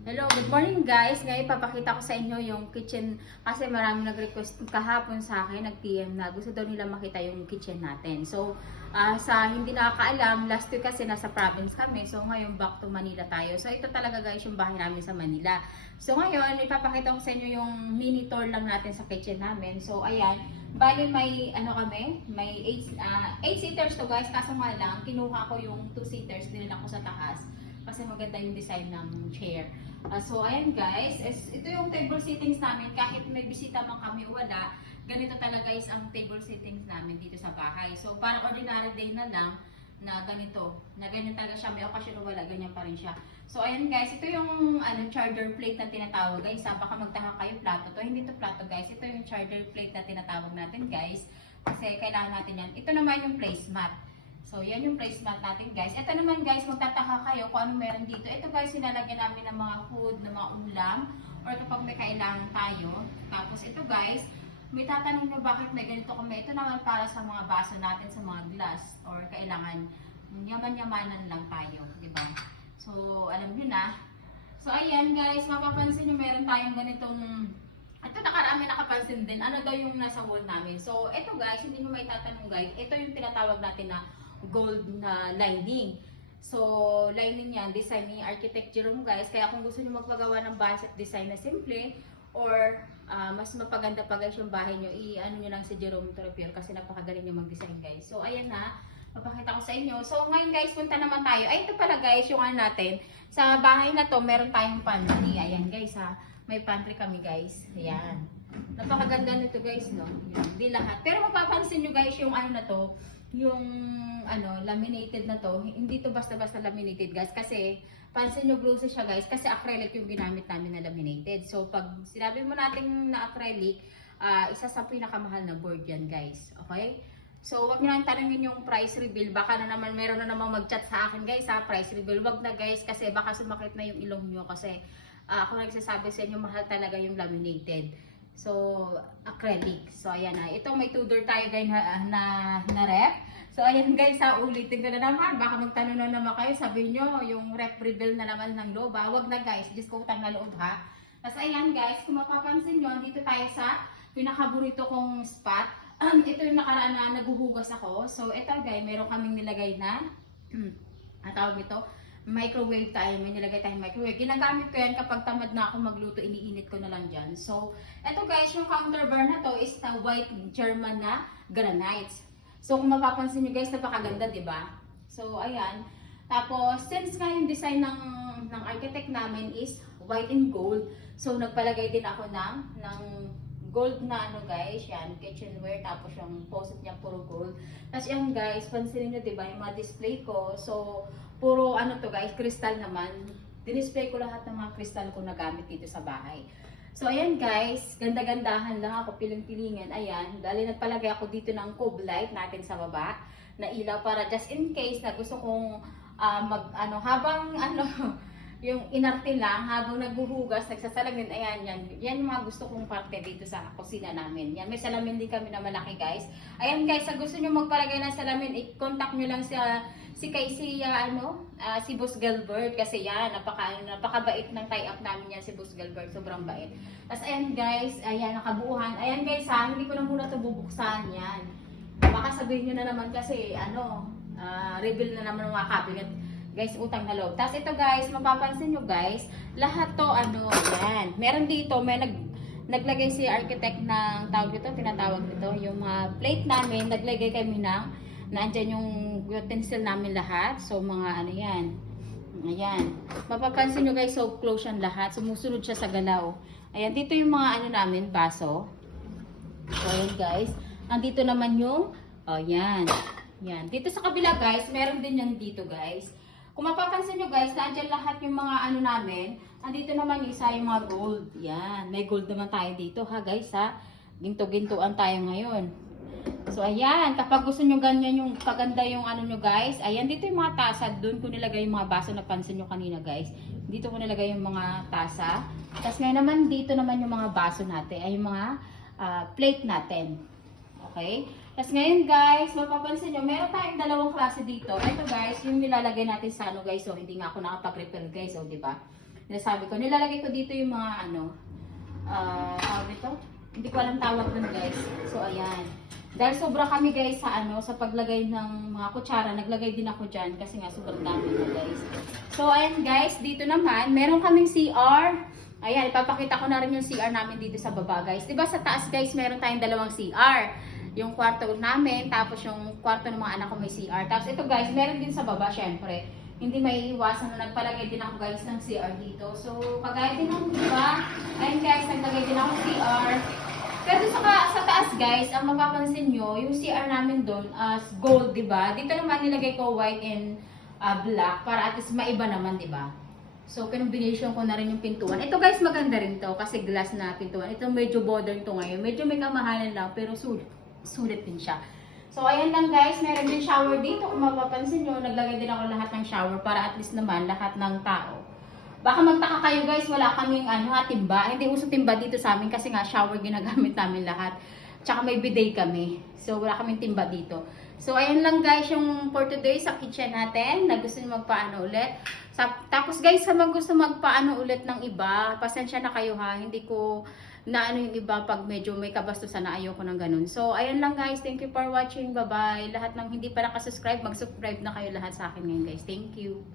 Hello, good morning guys. Ngayon papakita ko sa inyo yung kitchen kasi marami nag-request kahapon sa akin, nag-PM na gusto daw nila makita yung kitchen natin. So, sa hindi nakakaalam, last week kasi nasa province kami. So, ngayon back to Manila tayo. So, ito talaga guys yung bahay namin sa Manila. So, ngayon ipapakita ko sa inyo yung mini tour lang natin sa kitchen namin. So, ayan. Bali may ano kami, may 8 seaters to guys. Kaso nga lang, kinuha ko yung 2 seaters, dinala ko sa taas. Kasi maganda yung design ng chair. So, ayan guys, ito yung table sittings namin. Kahit may bisita man kami o wala, ganito talaga guys ang table sittings namin dito sa bahay. So, parang ordinary day na lang na ganito. Na ganyan talaga siya. May okasyon o wala, ganyan pa rin siya. So, ayan guys, ito yung charger plate na tinatawag guys. Baka magtaka kayo plato to. Hindi to plato guys. Ito yung charger plate na tinatawag natin guys. Kasi kailangan natin yan. Ito naman yung placemat. So, yan yung placemat natin guys. Ito naman guys, magtataka kayo kung ano meron dito. Ito guys, sinalagyan namin ng mga food, ng mga ulam, or kapag may kailangan tayo. Tapos ito guys, may tatanong nyo bakit may ganito kami. Ito naman para sa mga baso natin, sa mga glass, or kailangan yaman-yamanan lang tayo, di ba? So, alam nyo na. So, ayan guys, mapapansin nyo meron tayong ganitong ito nakarami nakapansin din, ano daw yung nasa wall namin. So, ito guys, hindi nyo may tatanong guys, ito yung tinatawag natin na gold na lining. So, lining yan, design ni Architect Jerome guys. Kaya kung gusto niyo magpagawa ng budget design na simple or mas mapaganda pa guys yung bahay nyo, i-ano nyo lang si Jerome Torrepier kasi napakagaling niya mag-design guys. So, ayan na, papakita ko sa inyo. So, ngayon guys, punta naman tayo. Ay, ito pala guys, yung ano natin. Sa bahay na to, meron tayong pantry. Ayan guys ha, may pantry kami guys. Ayan. Napakaganda nito guys, no? Hindi lahat. Pero mapapansin nyo guys, yung ano na to, yung laminated na to, hindi to basta-basta laminated guys kasi pansin nyo glossy siya guys kasi acrylic yung ginamit namin na laminated. So pag sinabi mo natin na acrylic, isa sa pinakamahal na board yan guys. Okay? So wag nyo lang tanongin yung price reveal, baka na naman meron na namang mag-chat sa akin guys sa price reveal. Wag na guys kasi baka sumakit na yung ilong nyo kasi ako nagsasabi sa inyo mahal talaga yung laminated. So, acrylic. So, ayan na. Ito may Tudor tayo guys na rep. So, ayan guys, ulitin ko na naman. Baka magtanong na naman kayo. Sabi nyo, yung rep reveal na naman ng loob. Wag na guys, discount na loob ha. Tapos ayan guys, kung mapapansin nyo, dito tayo sa pinakaburito kong spot. Ito yung nakaraan na naguhugas ako. So, ito guys, meron kaming nilagay na, tawag ito, microwave tayo, may nilagay tayong microwave. Ginagamit ko yan kapag tamad na ako magluto, iniinit ko na lang dyan. So, eto guys, yung counter bar na to is na white German na granites. So, kung mapapansin nyo guys, napakaganda, di ba? So, ayan. Tapos, since nga yung design ng architect namin is white and gold, so nagpalagay din ako ng gold na ano guys, yan, kitchenware, tapos yung faucet niya puro gold. Tapos yan guys, pansinin nyo diba, yung mga display ko, so puro ano to guys, crystal naman. Dinisplay ko lahat ng mga crystal ko na gamit dito sa bahay. So ayan guys, ganda-gandahan lang ako, piling-pilingin, ayan, dahil nagpalagay ako dito ng cove light natin sa baba, na ilaw para just in case na gusto kong habang yung inarte lang habang naghuhugas, nagsasalamin, ayan, yan yung mga gusto kong parte dito sa kusina namin. Yan, may salamin din kami na malaki guys. Ayan guys, sa gusto nyo magpalagay ng salamin, i-contact nyo lang si Boss Gilbert kasi yan, napakabait ng tie-up namin yan si Boss Gilbert, sobrang bait. Tapos ayan guys, ayan, nakabuuhan. Ayan guys ha, hindi ko na muna ito bubuksan yan. Baka sabihin nyo na naman kasi, reveal na naman ng mga cabinet. Guys, utang na loob. Tapos ito guys, mapapansin nyo guys, lahat to yan. Meron dito, may naglagay si architect ng tawag dito, tinatawag dito, yung plate namin, naglagay kami nandyan yung utensil namin lahat. So mga yan. Ayan. Mapapansin nyo guys, so close yan lahat. Sumusunod siya sa galaw. Ayan, dito yung mga namin, baso. So ayan guys. Nandito naman yung, yan. Yan. Dito sa kabila guys, meron din yan dito guys. Kung mapapansin nyo guys, nandiyan lahat yung mga namin. Andito naman isa yung mga gold. Yan. May gold naman tayo dito ha guys ha. Ginto-gintuan tayo ngayon. So ayan. Kapag gusto nyo ganyan yung kaganda yung nyo guys. Ayan. Dito yung mga tasa. Doon ko nilagay yung mga baso na pansin nyo kanina guys. Dito ko nilagay yung mga tasa. Tapos ngayon naman dito naman yung mga baso natin. Ay yung mga plate natin. Okay? Tapos ngayon guys, mapapansin nyo, meron tayong dalawang klase dito. Ito guys, yung nilalagay natin sa guys, so hindi nga ako nakapag-refill guys, so diba? Sabi ko, nilalagay ko dito yung mga ano, tawag ito? Hindi ko alam tawag nun guys. So ayan. Dahil sobra kami guys sa ano, sa paglagay ng mga kutsara, naglagay din ako dyan kasi nga sobrang dami na guys. So ayan guys, dito naman, meron kaming CR. Ayan, ipapakita ko na rin yung CR namin dito sa baba guys. Diba sa taas guys, meron tayong dalawang CR. Yung kwarto namin, tapos yung kwarto ng mga anak ko may CR. Tapos ito guys, meron din sa baba syempre. Hindi may iwasan na nagpalagay din ako guys ng CR dito. So, kagaya din ako, diba? Ayun guys, naglagay din ako CR. Pero sa taas guys, ang mapapansin nyo, yung CR namin doon as gold, diba? Dito naman nilagay ko white and black para at least maiba naman, diba? So, pinumbination ko na rin yung pintuan. Ito guys, maganda rin to kasi glass na pintuan. Ito medyo modern to ngayon. Medyo may kamahalan lang, pero sulit din siya. So, ayan lang guys, meron din shower dito. Kung mapapansin nyo, naglagay din ako lahat ng shower para at least naman lahat ng tao. Baka magtaka kayo guys, wala kaming timba. Hindi uso timba dito sa amin kasi nga shower ginagamit namin lahat. Tsaka may bidet kami. So, wala kaming timba dito. So, ayan lang guys yung for today sa kitchen natin. Na gusto nyo magpaano ulit. Tapos guys, sa mga gusto magpaano ulit ng iba, pasensya na kayo ha. Hindi ko na ano yung iba pag medyo may kabastusan na ayoko ng ganun. So, ayan lang guys. Thank you for watching. Bye-bye. Lahat ng hindi pa nakasubscribe, mag-subscribe na kayo lahat sa akin ngayon guys. Thank you.